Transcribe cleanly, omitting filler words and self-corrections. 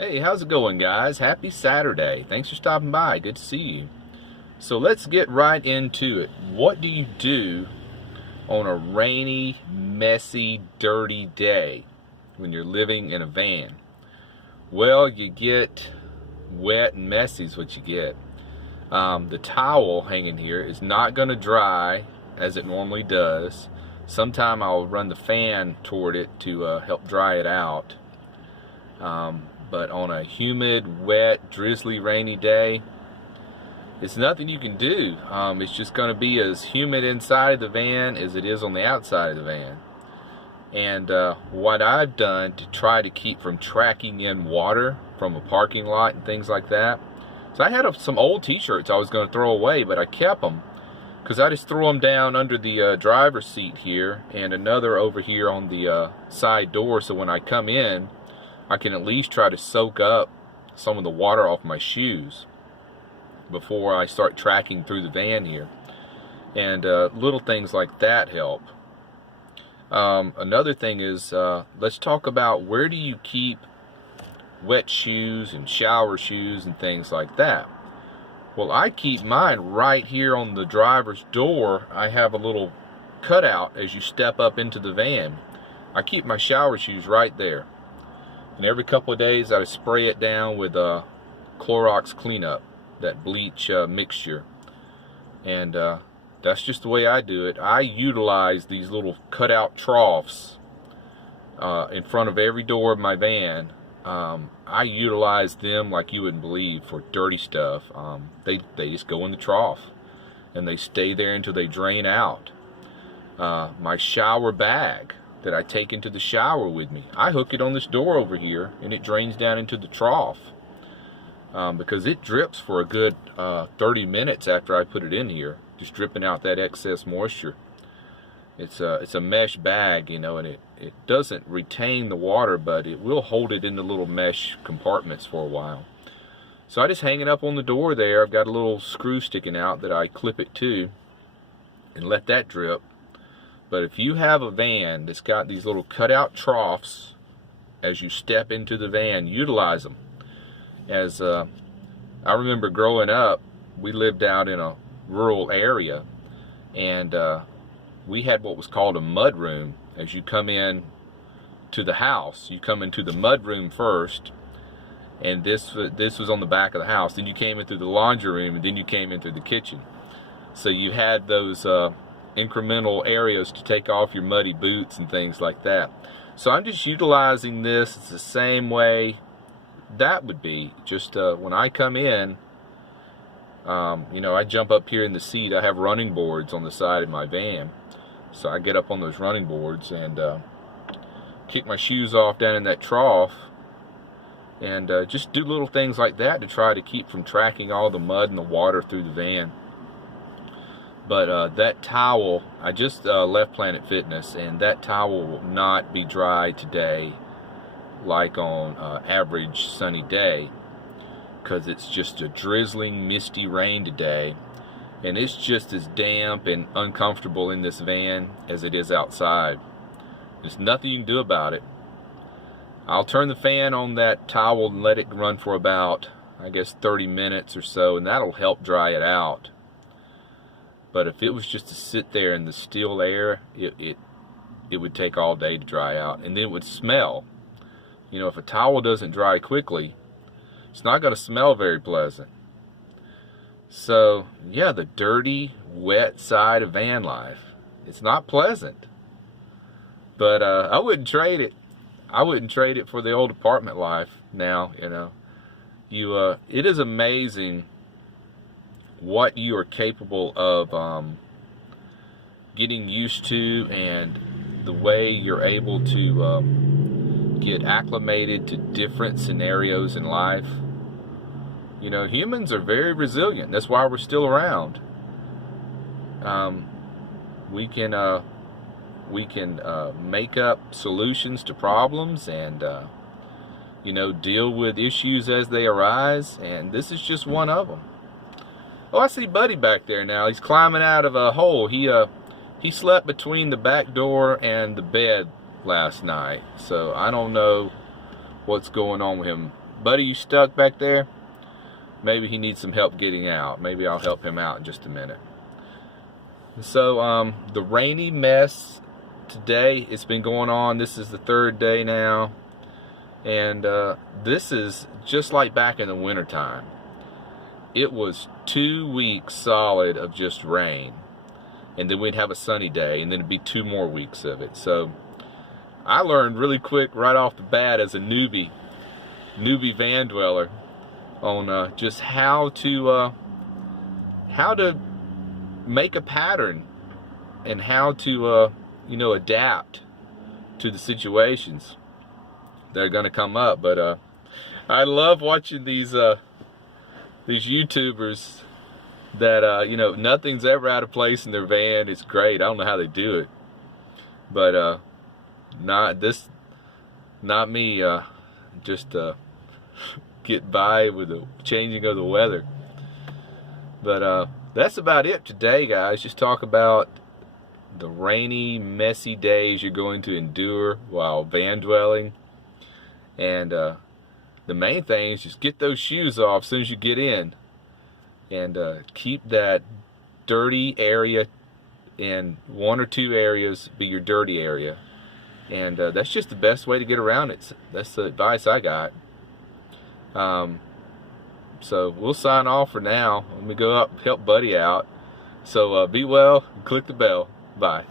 Hey, how's it going, guys? Happy Saturday. Thanks for stopping by. Good to see you. So let's get right into it. What do you do on a rainy, messy, dirty day when you're living in a van? Well, you get wet and messy is what you get. The towel hanging here is not going to dry as it normally does. Sometime I'll run the fan toward it to help dry it out. But on a humid, wet, drizzly, rainy day, it's nothing you can do. It's just going to be as humid inside of the van as it is on the outside of the van. And what I've done to try to keep from tracking in water from a parking lot and things like that. So I had some old t-shirts I was going to throw away, but I kept them because I just threw them down under the driver's seat here and another over here on the side door, so when I come in, I can at least try to soak up some of the water off my shoes before I start tracking through the van here. And little things like that help. Another thing is, let's talk about where do you keep wet shoes and shower shoes and things like that. Well, I keep mine right here on the driver's door. I have a little cutout as you step up into the van. I keep my shower shoes right there. And every couple of days I spray it down with Clorox cleanup, that bleach mixture. And that's just the way I do it. I utilize these little cutout troughs in front of every door of my van. I utilize them like you wouldn't believe for dirty stuff. They just go in the trough and they stay there until they drain out. My shower bag that I take into the shower with me, I hook it on this door over here and it drains down into the trough because it drips for a good 30 minutes after I put it in here, just dripping out that excess moisture. It's a mesh bag, you know, and it doesn't retain the water, but it will hold it in the little mesh compartments for a while. So I just hang it up on the door there. I've got a little screw sticking out that I clip it to and let that drip. But if you have a van that's got these little cutout troughs as you step into the van, utilize them. As I remember growing up, we lived out in a rural area, and we had what was called a mud room. As you come in to the house, you come into the mud room first, and this was on the back of the house. Then you came in through the laundry room, and then you came in through the kitchen. So you had those incremental areas to take off your muddy boots and things like that. So I'm just utilizing this. It's the same way that would be. Just when I come in, you know, I jump up here in the seat. I have running boards on the side of my van. So I get up on those running boards and kick my shoes off down in that trough and just do little things like that to try to keep from tracking all the mud and the water through the van. But that towel, I just left Planet Fitness, and that towel will not be dry today like on average sunny day, because it's just a drizzling, misty rain today, and it's just as damp and uncomfortable in this van as it is outside. There's nothing you can do about it. I'll turn the fan on that towel and let it run for about, I guess, 30 minutes or so, and that'll help dry it out. But if it was just to sit there in the still air, it would take all day to dry out, and then it would smell. You know, if a towel doesn't dry quickly, it's not going to smell very pleasant. So, yeah, the dirty, wet side of van life. It's not pleasant. But I wouldn't trade it. I wouldn't trade it for the old apartment life now, you know. It is amazing what you are capable of getting used to, and the way you're able to get acclimated to different scenarios in life. You know, humans are very resilient. That's why we're still around. We can make up solutions to problems and you know, deal with issues as they arise, and this is just one of them. Oh, I see Buddy back there now. He's climbing out of a hole. He slept between the back door and the bed last night, so I don't know what's going on with him Buddy, you stuck back there? Maybe he needs some help getting out. Maybe I'll help him out in just a minute. So the rainy mess today, it's been going on. This is the third day now, and this is just like back in the wintertime. It was 2 weeks solid of just rain, and then we'd have a sunny day, and then it'd be 2 more weeks of it. So I learned really quick right off the bat as a newbie van dweller on just how to make a pattern and how to adapt to the situations that are going to come up. But I love watching these YouTubers that nothing's ever out of place in their van. It's great. I don't know how they do it, but not me. Just get by with the changing of the weather. But that's about it today, guys. Just talk about the rainy, messy days you're going to endure while van dwelling. And the main thing is just get those shoes off as soon as you get in. And keep that dirty area in 1 or 2 areas be your dirty area. And that's just the best way to get around it. That's the advice I got. So we'll sign off for now. Let me go up, help Buddy out. So be well, and click the bell. Bye.